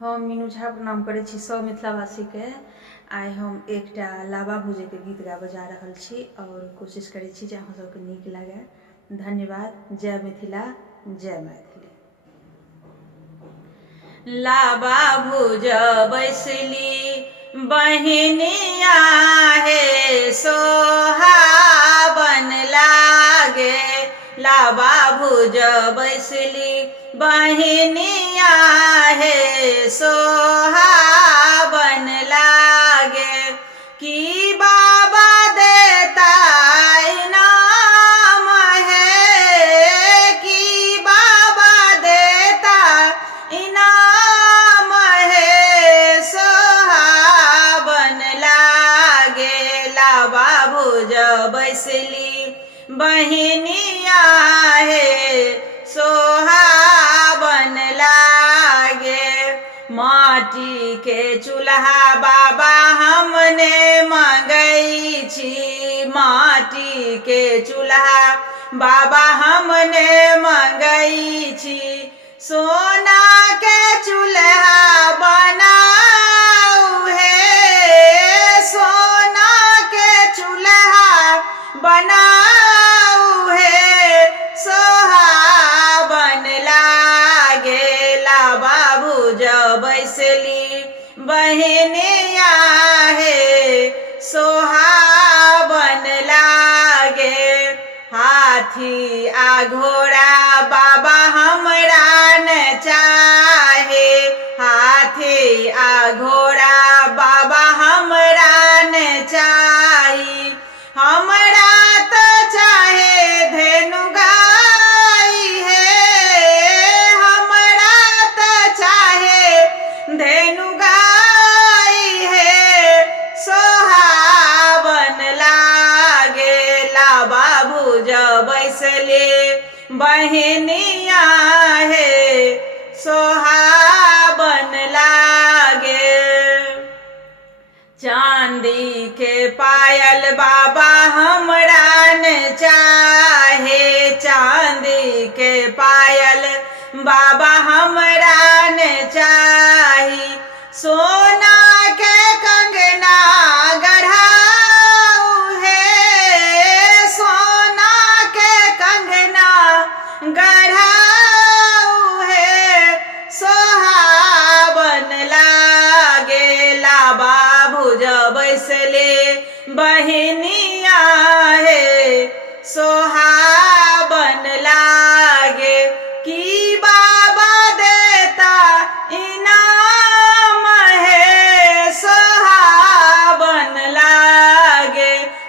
हम मीनू झा प्रणाम करै छी सब मिथिलावासी के। आइ हम एकटा लाबा भूजे के गीत गाबऽ जा रहल छी और कोशिश करै छी जे अहाँ सबके नीक लागे। धन्यवाद। जय मिथिला, जय मैथिली। लाबा भूज बैसली बहिनिया हे सोहाबन लागे। लाबा भूज बैसली बहिनिया हे सोहाबन लागे। कि बाबा देता इनाम है, कि बाबा देता इनाम है, सोहाबन लागे। लाबा भूज बैसली बहिनिया हे सोहाबन लागे। माटी के चूल्हा बाबा हमने मंगई छी, माटी के चूल्हा बाबा हमने मंगई छी। सोना के चूल्हा बनाऊ हे, सोना के चूल्हा बनाऊ हे, सोहाबन लागे। लाबा भूज बैसली बहिनिया हे सोहाबन लागे। हाथी आ घोड़ा बाबा हमरा न चाहे, हाथी आ घोड़ा बाबा हमरा न चाही। हमरा तो चाहे धेनु गाई है, हमरा तो चाहे धेनु गाई है, सोहाबन लागे। लाबा भूज बैसले बहिनिया हे सोहाबन लागे। चांदी के पायल बाबा हमरा न चाहे, चांदी के पायल बाबा हमरा न चाही। सोना के कंगना गढ़ाऊ है, सोना के कंगना गढ़ाऊ है, सोहाबन लागे। लाबा भूज बैसले बहिनी